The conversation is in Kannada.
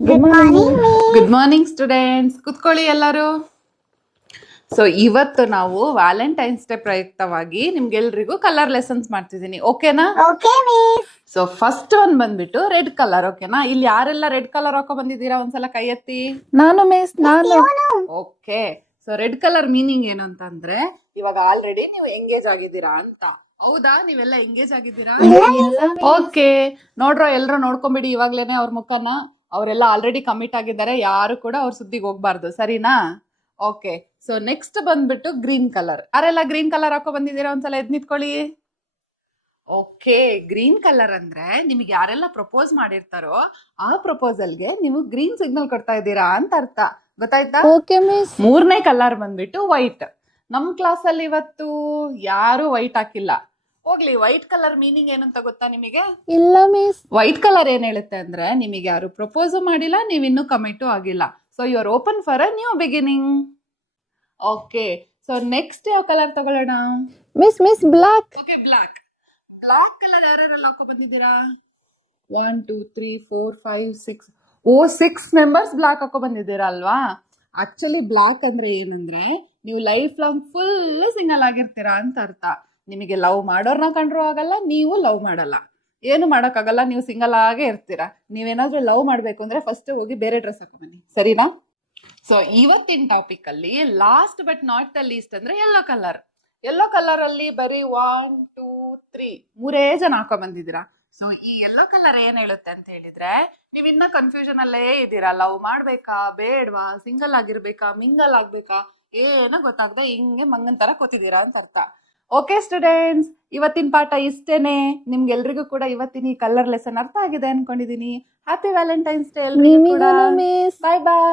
Good morning. Good morning students, ಕುತ್ಕೊಳ್ಳಿ ಎಲ್ಲರೂ. ಸೊ ಇವತ್ತು ನಾವು ವ್ಯಾಲೆಂಟೈನ್ಸ್ ಡೇ ಪ್ರಯುಕ್ತವಾಗಿ ನಿಮ್ಗೆಲ್ರಿಗೂ ಕಲರ್ ಲೆಸನ್ಸ್ ಮಾಡ್ತಿದ್ದೀನಿ, ಓಕೆನಾ? Okay miss. ಸೊ ಫಸ್ಟ್ ಒಂದ್ ಬಂದ್ಬಿಟ್ಟು ರೆಡ್ ಕಲರ್, ಓಕೆನಾ? ಇಲ್ಲಿ ಯಾರೆಲ್ಲ ರೆಡ್ ಕಲರ್ ಹಾಕೋ ಬಂದಿದ್ದೀರಾ ಒಂದ್ಸಲ ಕೈ ಎತ್ತಿ. ನಾನು ಮಿಸ್, ನಾನು. Okay, so red colour meaning ಏನು ಅಂತಂದ್ರೆ ಇವಾಗ ಆಲ್ರೆಡಿ ನೀವು ಎಂಗೇಜ್ ಆಗಿದ್ದೀರಾ ಅಂತ. ಹೌದಾ? ನೀವೆಲ್ಲ ಎಂಗೇಜ್ ಆಗಿದ್ದೀರಾ? ಓಕೆ, ನೋಡ್ರೋ ಎಲ್ರು ನೋಡ್ಕೊಂಬಿಡಿ ಇವಾಗ್ಲೇನೆ ಅವ್ರ ಮುಖನ. ಅವರೆಲ್ಲ ಆಲ್ರೆಡಿ ಕಮಿಟ್ ಆಗಿದ್ದಾರೆ, ಯಾರು ಕೂಡ ಅವ್ರ ಸುದ್ದಿಗೆ ಹೋಗ್ಬಾರ್ದು, ಸರಿನಾ? ಓಕೆ, ಸೊ ನೆಕ್ಸ್ಟ್ ಬಂದ್ಬಿಟ್ಟು ಗ್ರೀನ್ ಕಲರ್. ಯಾರೆಲ್ಲ ಗ್ರೀನ್ ಕಲರ್ ಹಾಕೋ ಬಂದಿದ್ದೀರಾ ಒಂದ್ಸಲ ಎದ್ ನಿಂತ್ಕೊಳ್ಳಿ. ಓಕೆ, ಗ್ರೀನ್ ಕಲರ್ ಅಂದ್ರೆ ನಿಮಗೆ ಯಾರೆಲ್ಲ ಪ್ರಪೋಸ್ ಮಾಡಿರ್ತಾರೋ ಆ ಪ್ರಪೋಸಲ್ಗೆ ನೀವು ಗ್ರೀನ್ ಸಿಗ್ನಲ್ ಕೊಡ್ತಾ ಇದ್ದೀರಾ ಅಂತ ಅರ್ಥ, ಗೊತ್ತಾಯ್ತಾ? Okay miss. ಮೂರನೇ ಕಲರ್ ಬಂದ್ಬಿಟ್ಟು ವೈಟ್. ನಮ್ ಕ್ಲಾಸ್ ಅಲ್ಲಿ ಇವತ್ತು ಯಾರು ವೈಟ್ ಹಾಕಿಲ್ಲ. ಹೋಗ್ಲಿ, ವೈಟ್ ಕಲರ್ ಮೀನಿಂಗ್ ಏನಂತ ಗೊತ್ತಾ ನಿಮಗೆ? ಇಲ್ಲ ಮಿಸ್. ವೈಟ್ ಕಲರ್ ಏನ್ ಹೇಳುತ್ತೆ ಅಂದ್ರೆ ನಿಮಗೆ ಯಾರು ಪ್ರಪೋಸ್ ಮಾಡಿಲ್ಲ, ನೀವ್ ಇನ್ನೂ ಕಮಿಟು ಆಗಿಲ್ಲ. So you are open for a new beginning. Okay, so next ಯಾವ ಕಲರ್ ತಗೊಳ್ಳೋಣ? Miss black. Okay, black. Black colour ಯಾರ್ಯಾರೆಲ್ಲ ಹಾಕೋ ಬಂದಿದ್ದೀರಾ? 1 2 3 4 5 6. ಓ, 6 ಮೆಂಬರ್ಸ್ ಬ್ಲಾಕ್ ಹಾಕೋ ಬಂದಿದ್ದೀರಾ ಅಲ್ವಾ? ಆಕ್ಚುಲಿ ಬ್ಲಾಕ್ ಅಂದ್ರೆ ಏನಂದ್ರೆ ನೀವು ಲೈಫ್ ಲಾಂಗ್ ಫುಲ್ ಸಿಂಗಲ್ ಆಗಿರ್ತೀರಾ ಅಂತ ಅರ್ಥ. ನಿಮಗೆ ಲವ್ ಮಾಡೋರ್ನ ಕಂಡ್ರೂ ಆಗಲ್ಲ, ನೀವು ಲವ್ ಮಾಡಲ್ಲ, ಏನು ಮಾಡೋಕ್ಕಾಗಲ್ಲ, ನೀವು ಸಿಂಗಲ್ ಆಗೇ ಇರ್ತೀರಾ. ನೀವೇನಾದ್ರೂ ಲವ್ ಮಾಡ್ಬೇಕು ಅಂದ್ರೆ ಫಸ್ಟ್ ಹೋಗಿ ಬೇರೆ ಡ್ರೆಸ್ ಹಾಕೋ ಬನ್ನಿ, ಸರಿನಾ? ಸೊ ಇವತ್ತಿನ ಟಾಪಿಕ್ ಅಲ್ಲಿ last but not the least ಅಂದ್ರೆ ಯೆಲ್ಲೋ ಕಲರ್. ಯೆಲ್ಲೋ ಕಲರ್ ಅಲ್ಲಿ ಬರೀ 1 2 3 ಮೂರೇ ಜನ ಹಾಕೋ ಬಂದಿದ್ದೀರಾ. ಸೊ ಈ ಯೆಲ್ಲೋ ಕಲರ್ ಏನ್ ಹೇಳುತ್ತೆ ಅಂತ ಹೇಳಿದ್ರೆ ನೀವ್ ಇನ್ನ ಕನ್ಫ್ಯೂಷನ್ ಅಲ್ಲೇ ಇದ್ದೀರಾ. ಲವ್ ಮಾಡ್ಬೇಕಾ ಬೇಡ್ವಾ, ಸಿಂಗಲ್ ಆಗಿರ್ಬೇಕಾ ಮಿಂಗಲ್ ಆಗ್ಬೇಕಾ, ಏನೋ ಗೊತ್ತಾಗದೆ ಹಿಂಗೆ ಮಂಗನ್ ತರ ಕೂತಿದ್ದೀರಾ ಅಂತ ಅರ್ಥ. ಓಕೆ ಸ್ಟೂಡೆಂಟ್ಸ್, ಇವತ್ತಿನ ಪಾಠ ಇಷ್ಟೇನೆ. ನಿಮ್ಗೆಲ್ರಿಗೂ ಕೂಡ ಇವತ್ತಿನ ಈ ಕಲರ್ ಲೆಸನ್ ಅರ್ಥ ಆಗಿದೆ ಅನ್ಕೊಂಡಿದೀನಿ. ಹ್ಯಾಪಿ ವ್ಯಾಲೆಂಟೈನ್ಸ್ ಡೇ ಎಲ್ರಿಗೂ ಕೂಡ. ನಿಮಗೂ ಮಿಸ್. ಬಾಯ್ ಬಾಯ್.